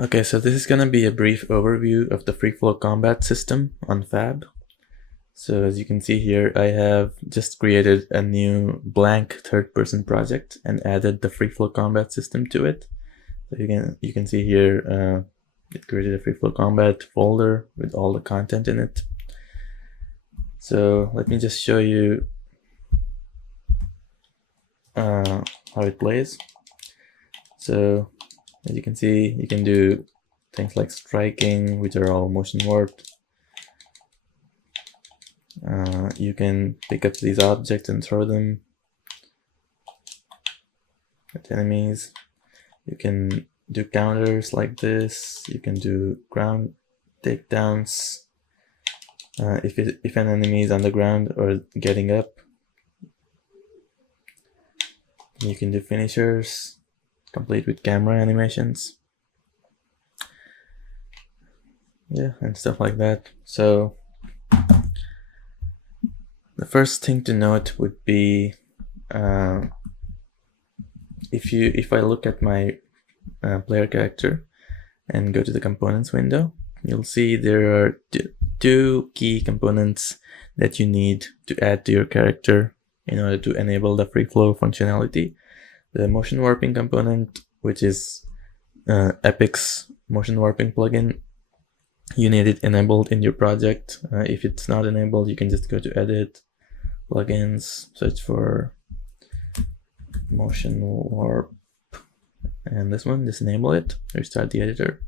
Okay, so this is going to be a brief overview of the Freeflow combat system on Fab. So as you can see here, I have just created a new blank third-person project and added the Freeflow combat system to it. So you can see here, it created a Freeflow combat folder with all the content in it. So let me just show you how it plays. So as you can see, you can do things like striking, which are all motion warped. You can pick up these objects and throw them at enemies. You can do counters like this. You can do ground takedowns. If an enemy is on the ground or getting up, you can do finishers, complete with camera animations. Yeah, and stuff like that. So the first thing to note would be if I look at my player character and go to the components window, you'll see there are two key components that you need to add to your character in order to enable the Freeflow functionality. The motion warping component, which is Epic's motion warping plugin. You need it enabled in your project. If it's not enabled, you can just go to Edit, Plugins, search for Motion Warp, and this one, just enable it, restart the editor.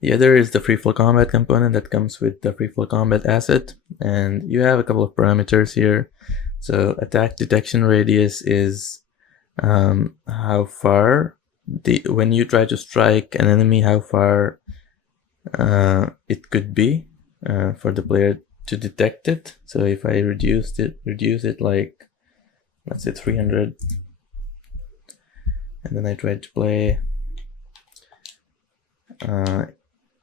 The other is the Freeflow Combat component that comes with the Freeflow Combat asset, and you have a couple of parameters here. So attack detection radius is how far, when you try to strike an enemy, how far it could be for the player to detect it. So if I reduce it like, let's say 300, and then I try to play,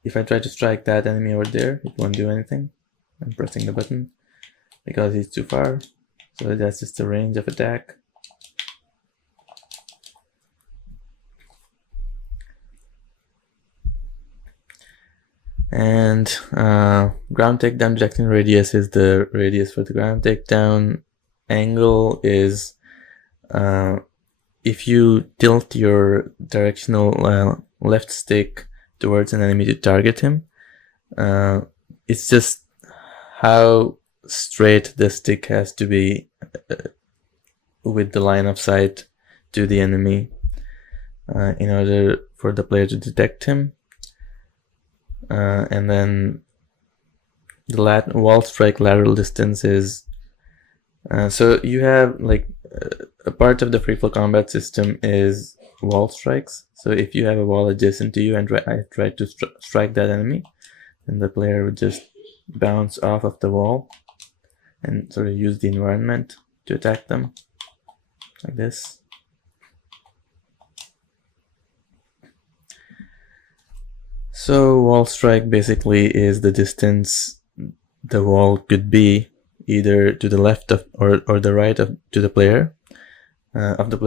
if I try to strike that enemy over there, it won't do anything. I'm pressing the button because he's too far. So that's just the range of attack. And ground takedown detection radius is the radius for the ground takedown. Angle is if you tilt your directional left stick towards an enemy to target him, it's just how straight the stick has to be with the line of sight to the enemy in order for the player to detect him. And then the wall strike lateral distance is so you have like a part of the Freeflow combat system is wall strikes. So if you have a wall adjacent to you and I try to strike that enemy, then the player would just bounce off of the wall and sort of use the environment to attack them like this. So wall strike basically is the distance the wall could be either to the left of or the right of to the player for the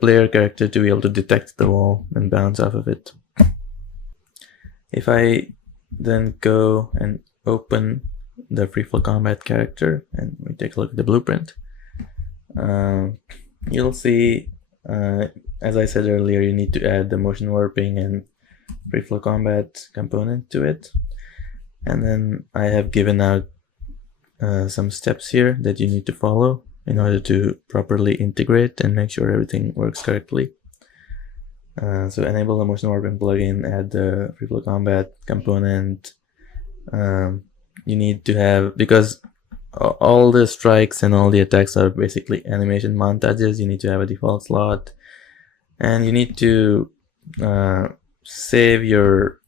player character to be able to detect the wall and bounce off of it. If I then go and open the Freeflow combat character and we take a look at the blueprint, you'll see, as I said earlier, you need to add the motion warping and Freeflow combat component to it. And then I have given out some steps here that you need to follow in order to properly integrate and make sure everything works correctly. So enable the motion warping plugin, add the Freeflow combat component. You need to have, because all the strikes and all the attacks are basically animation montages, you need to have a default slot, and you need to save your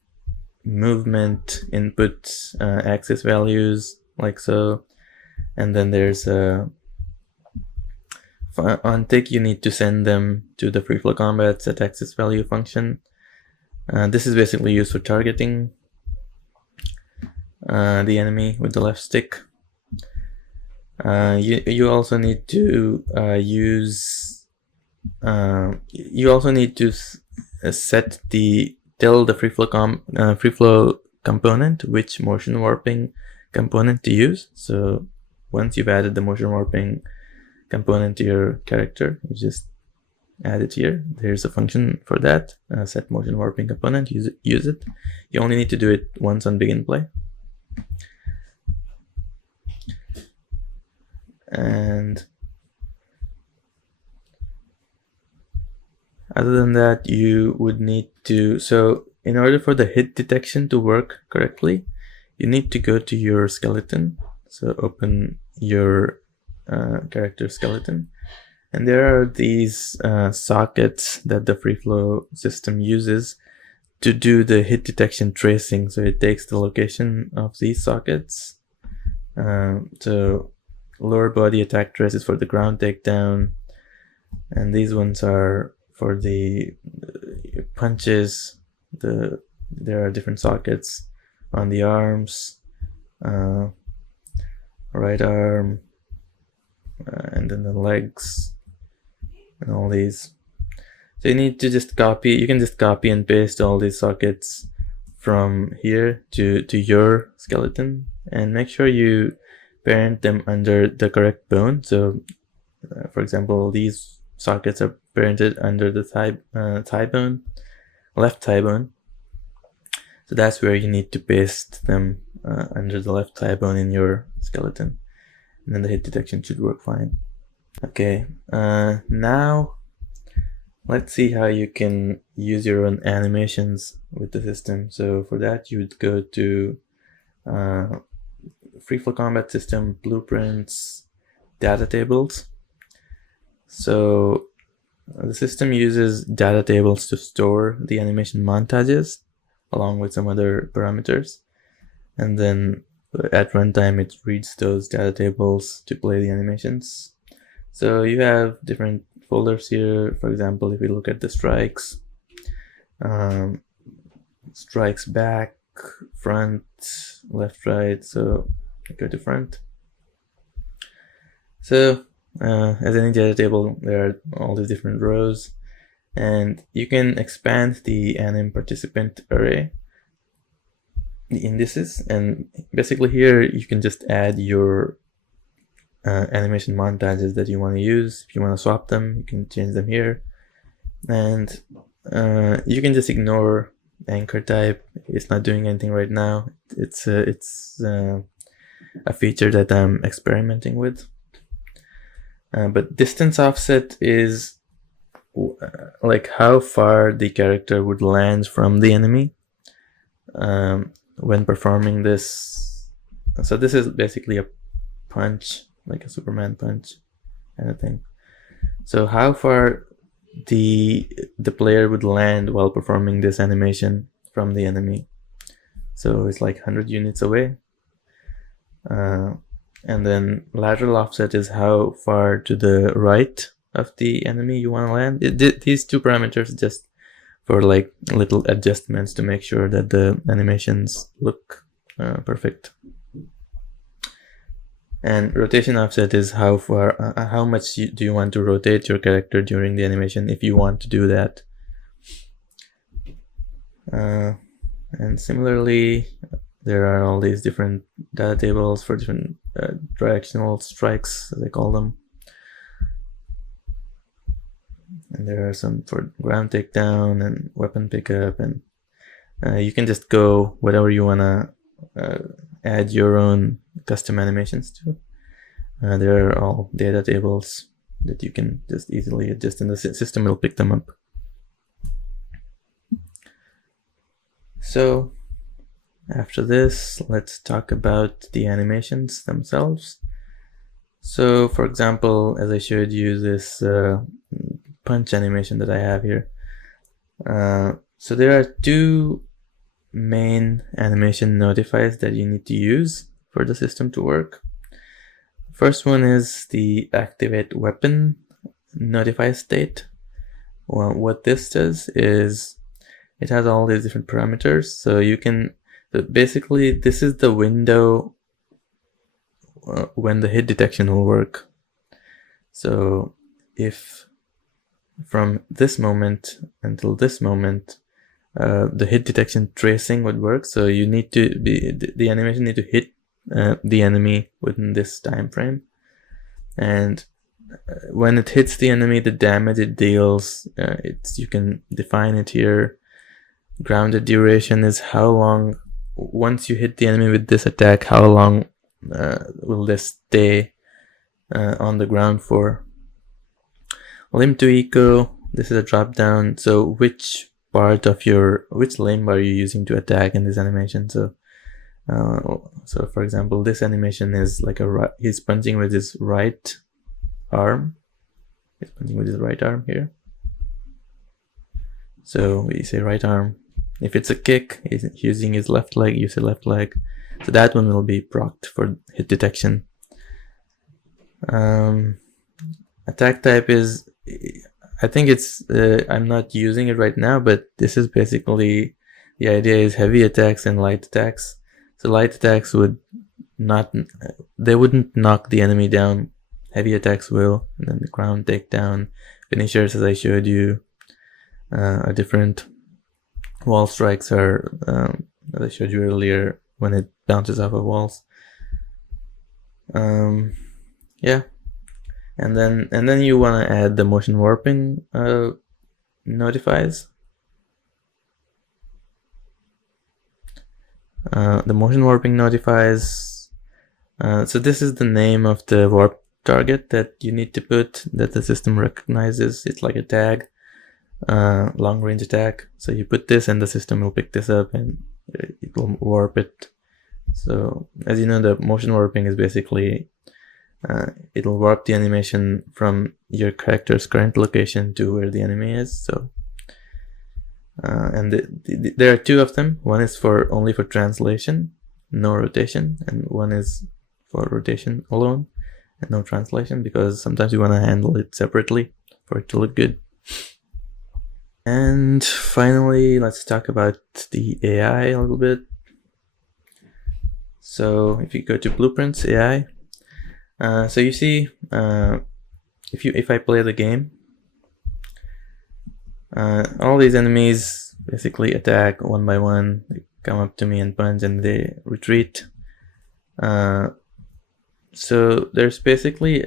movement input axis values like so. And then there's on tick, you need to send them to the Freeflow combat set axis value function. This is basically used for targeting the enemy with the left stick. You also need to use you also need to tell the Freeflow component which motion warping component to use. So once you've added the motion warping component to your character, you just add it here. There's a function for that, set motion warping component, use it. You only need to do it once on begin play. And other than that, you would need to, so in order for the hit detection to work correctly, you need to go to your skeleton. So open your character skeleton. And there are these sockets that the Freeflow system uses to do the hit detection tracing. So it takes the location of these sockets. So lower body attack trace is for the ground takedown. And these ones are for the punches. There are different sockets on the arms, right arm, and then the legs, and all these. So you need to just you can just copy and paste all these sockets from here to your skeleton, and make sure you parent them under the correct bone. So for example, these sockets are parented under the thigh bone, left thigh bone. So that's where you need to paste them under the left thigh bone in your skeleton, and then the hit detection should work fine. Okay, now let's see how you can use your own animations with the system. So for that, you would go to Freeflow Combat System, Blueprints, Data Tables. So the system uses data tables to store the animation montages along with some other parameters. And then at runtime, it reads those data tables to play the animations. So you have different folders here. For example, if we look at the strikes, strikes back, front, left, right. So I go to front. So as any data table, there are all these different rows, and you can expand the Anim participant array, the indices, and basically here you can just add your animation montages that you want to use. If you want to swap them, you can change them here, and you can just ignore anchor type. It's not doing anything right now. It's a feature that I'm experimenting with. But distance offset is like how far the character would land from the enemy when performing this. So this is basically a punch, like a Superman punch kind of thing. So how far the player would land while performing this animation from the enemy. So it's like 100 units away. And then lateral offset is how far to the right of the enemy you want to land. These two parameters just for like little adjustments to make sure that the animations look perfect. And rotation offset is how far, how much do you want to rotate your character during the animation, if you want to do that. And similarly, there are all these different data tables for different directional strikes, as I call them. And there are some for ground takedown and weapon pickup, and you can just go whatever you want to add your own custom animations to. There are all data tables that you can just easily adjust, and the system will pick them up. So after this, let's talk about the animations themselves. So for example, as I showed you this punch animation that I have here. So there are two main animation notifies that you need to use for the system to work. First one is the activate weapon notify state. Well, what this does is it has all these different parameters. So you can, basically this is the window when the hit detection will work. So if from this moment until this moment, the hit detection tracing would work. So you need to be, the animation need to hit the enemy within this time frame, and when it hits the enemy, the damage it deals, you can define it here. Grounded duration is how long, once you hit the enemy with this attack, how long will this stay on the ground for. Limb to eco, this is a drop down, so which limb are you using to attack in this animation. So for example, this animation is like he's punching with his right arm. He's punching with his right arm here. So we say right arm. If it's a kick, he's using his left leg, you say left leg. So that one will be procced for hit detection. Attack type is, I think it's, I'm not using it right now, but this is basically, the idea is heavy attacks and light attacks. So light attacks would they wouldn't knock the enemy down. Heavy attacks will, and then the ground takedown. Finishers, as I showed you, are different. Wall strikes are, as I showed you earlier, when it bounces off of walls. Yeah. And then you want to add the motion warping notifies. The motion warping notifies. So this is the name of the warp target that you need to put, that the system recognizes. It's like a tag, long range attack. So you put this and the system will pick this up and it will warp it. So as you know, the motion warping is basically it'll warp the animation from your character's current location to where the enemy is. So and there are two of them. One is only for translation, no rotation, and one is for rotation alone and no translation, because sometimes you want to handle it separately for it to look good. And finally, let's talk about the AI a little bit. So if you go to Blueprints AI, so you see, if I play the game, all these enemies basically attack one by one. They come up to me and punch, and they retreat. So there's basically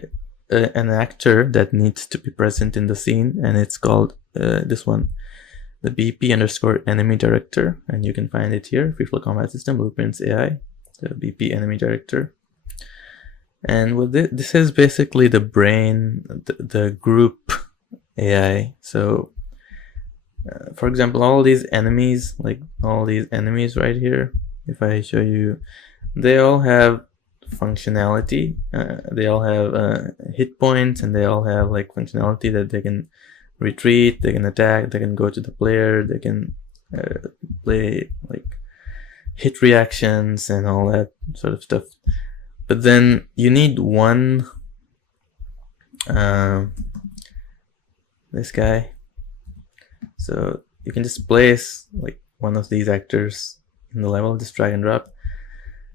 an actor that needs to be present in the scene, and it's called this one, the BP_enemy director, and you can find it here, Freeflow Combat System Blueprints AI, the BP enemy director. And with this is basically the brain, the group AI. So for example, all these enemies, like all these enemies right here, if I show you, they all have functionality. They all have hit points, and they all have like functionality that they can retreat, they can attack, they can go to the player, they can play like hit reactions and all that sort of stuff. But then you need one, this guy. So you can just place like one of these actors in the level, just drag and drop.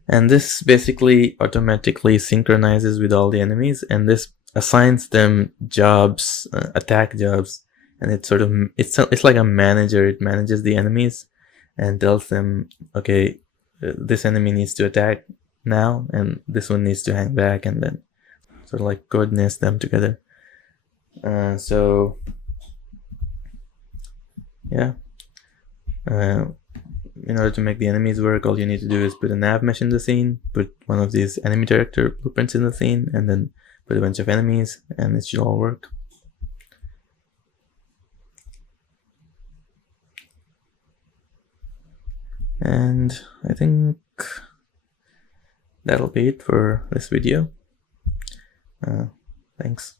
And this basically automatically synchronizes with all the enemies, and this assigns them jobs, attack jobs. And it's sort of, it's like a manager. It manages the enemies and tells them, okay, this enemy needs to attack now, and this one needs to hang back, and then sort of like coordinates them together. So yeah, in order to make the enemies work, all you need to do is put a nav mesh in the scene, put one of these enemy director blueprints in the scene, and then put a bunch of enemies, and it should all work. And I think that'll be it for this video. Thanks.